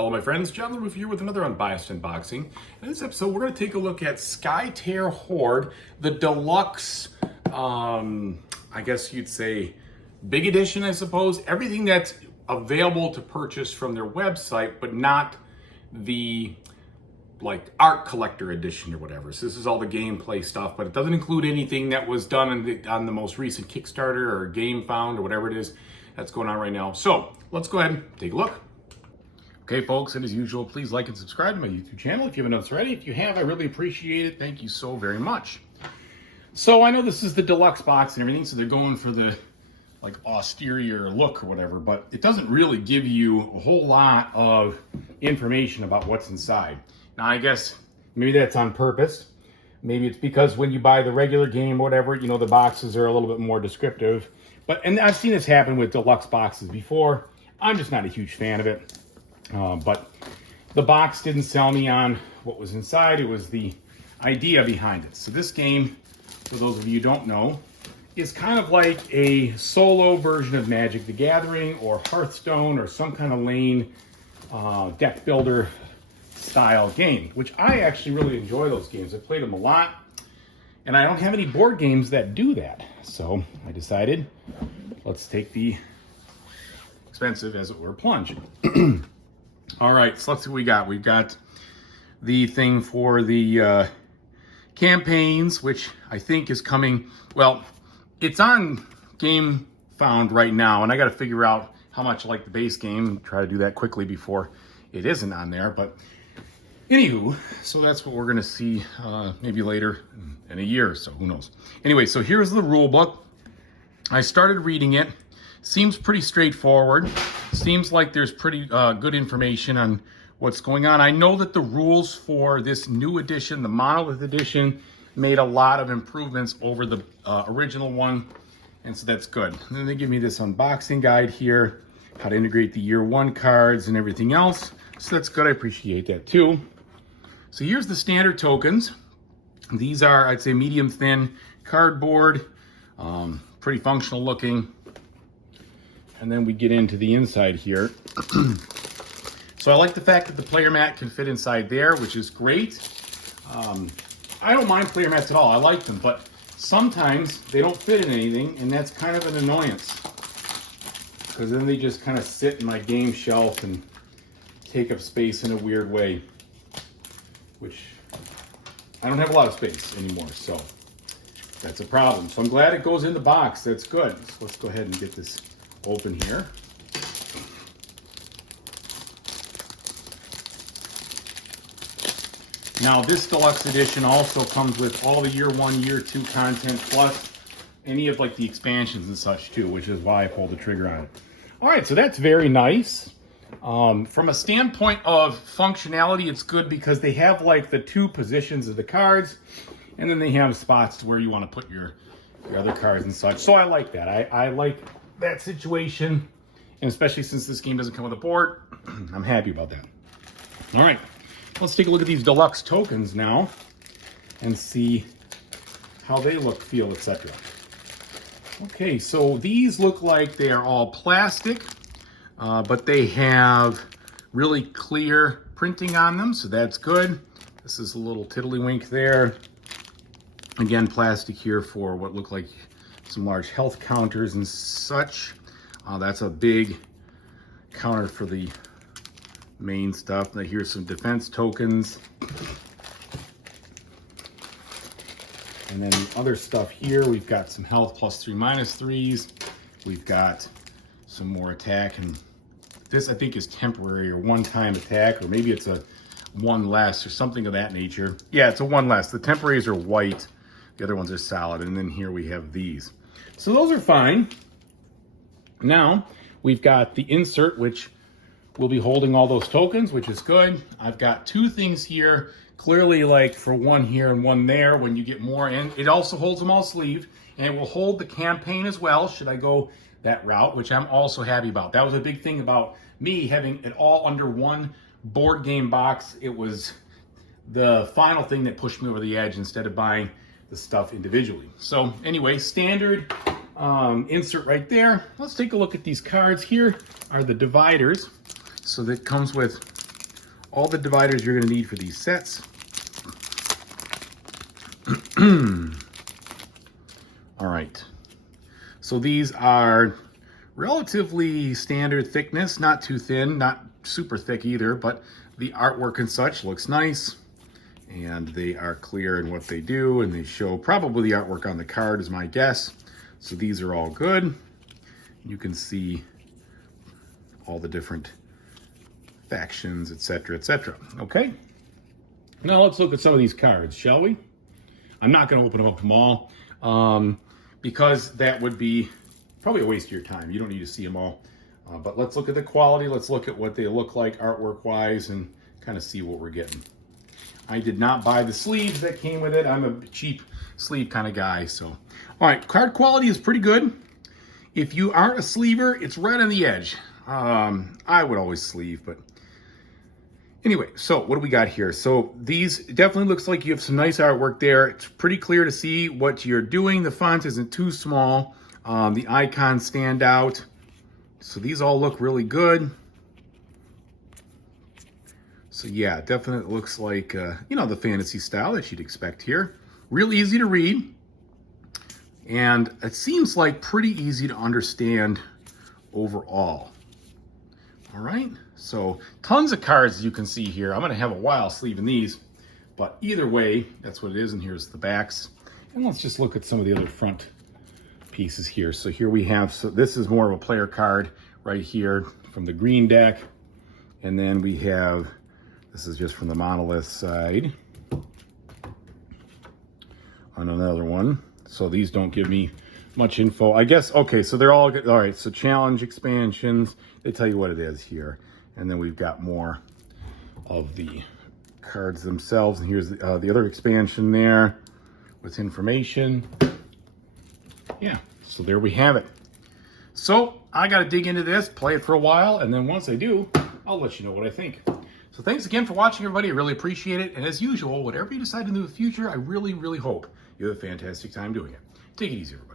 Hello my friends, John LaRuffa here with another Unbiased unboxing. In this episode we're going to take a look at Skytear Horde, the Deluxe, I guess you'd say big edition I suppose. Everything that's available to purchase from their website, but not the like art collector edition or whatever. So this is all the gameplay stuff, but it doesn't include anything that was done on the most recent Kickstarter or Game Found or whatever it is that's going on right now. So let's go ahead and take a look. Okay, folks, and as usual, please like and subscribe to my YouTube channel if you haven't done so already. If you have, I really appreciate it. Thank you so very much. So I know this is the deluxe box and everything, so they're going for the like austere look or whatever, but it doesn't really give you a whole lot of information about what's inside. Now, I guess maybe that's on purpose. Maybe it's because when you buy the regular game or whatever, you know, the boxes are a little bit more descriptive. And I've seen this happen with deluxe boxes before. I'm just not a huge fan of it. But the box didn't sell me on what was inside. It was the idea behind it. So this game, for those of you who don't know, is kind of like a solo version of Magic the Gathering or Hearthstone or some kind of lane deck builder style game, which I actually really enjoy those games. I played them a lot, and I don't have any board games that do that. So I decided, let's take the expensive, as it were, plunge. All right, so let's see what we got. We've got the thing for the campaigns, which I think is coming. Well, it's on Game Found right now, and I got to figure out how much I like the base game. Try to do that quickly before it isn't on there. But anywho, so that's what we're going to see maybe later in a year or so. Who knows? Anyway, so here's the rule book. I started reading it. Seems pretty straightforward. Seems like there's pretty good information on what's going on. I know that the rules for this new edition, the Monolith edition, made a lot of improvements over the original one, and so that's good. And then they give me this unboxing guide here, how to integrate the year one cards and everything else. So that's good. I appreciate that too. So here's the standard tokens. These are, I'd say, medium thin cardboard, pretty functional looking. And then we get into the inside here. So I like the fact that the player mat can fit inside there, which is great. I don't mind player mats at all. I like them, but sometimes they don't fit in anything, and that's kind of an annoyance. Because then they just kind of sit in my game shelf and take up space in a weird way, which I don't have a lot of space anymore, so that's a problem. So I'm glad it goes in the box. That's good. So let's go ahead and get this open here. Now this deluxe edition also comes with all the year one, year two content, plus any of like the expansions and such too, which is why I pulled the trigger on it. All right, so that's very nice. From a standpoint of functionality, it's good because they have like the two positions of the cards, and then they have spots to where you want to put your other cards and such. So I like that. I like that situation, and especially since this game doesn't come with a board, I'm happy about that. All right, let's take a look at these deluxe tokens now and see how they look, feel, etc. Okay, so these look like they are all plastic, but they have really clear printing on them, so that's good. This is a little tiddlywink there. Again, plastic here for what look like some large health counters and such. That's a big counter for the main stuff. Now here's some defense tokens. And then the other stuff here, we've got some health +3, -3s. We've got some more attack, and this I think is temporary or one-time attack, or maybe it's a one less or something of that nature. Yeah, it's a one less. The temporaries are white. The other ones are solid. And then here we have these. So those are fine. Now we've got the insert, which will be holding all those tokens, which is good. I've got two things here, clearly like for one here and one there when you get more in. It also holds them all sleeved, and it will hold the campaign as well, should I go that route, which I'm also happy about. That was a big thing about me having it all under one board game box. It was the final thing that pushed me over the edge instead of buying the stuff individually. So anyway, standard insert right there. Let's take a look at these cards. Here are the dividers. So that comes with all the dividers you're going to need for these sets. All right. So these are relatively standard thickness, not too thin, not super thick either, but the artwork and such looks nice. And they are clear in what they do, and they show probably the artwork on the card is my guess. So these are all good. You can see all the different factions, etc., etc. Okay. Now let's look at some of these cards, shall we? I'm not going to open up them all because that would be probably a waste of your time. You don't need to see them all. But let's look at the quality. Let's look at what they look like artwork-wise and kind of see what we're getting. I did not buy the sleeves that came with it. I'm a cheap sleeve kind of guy. So, all right, card quality is pretty good. If you aren't a sleever, it's right on the edge. I would always sleeve, but anyway, so what do we got here? So these definitely looks like you have some nice artwork there. It's pretty clear to see what you're doing. The font isn't too small. The icons stand out. So these all look really good. So yeah, definitely looks like, you know, the fantasy style that you'd expect here. Real easy to read. And it seems like pretty easy to understand overall. All right, so tons of cards as you can see here. I'm gonna have a while sleeving these, but either way, that's what it is, and here's the backs. And let's just look at some of the other front pieces here. So here we have, so this is more of a player card right here from the green deck. And then we have, this is just from the monolith side on another one. So these don't give me much info. I guess, okay, so they're all good. All right, so challenge expansions, they tell you what it is here. And then we've got more of the cards themselves. And here's the other expansion there with information. Yeah, so there we have it. So I got to dig into this, play it for a while, and then once I do, I'll let you know what I think. So thanks again for watching, everybody. I really appreciate it. And as usual, whatever you decide to do in the future, I really, really hope you have a fantastic time doing it. Take it easy, everybody.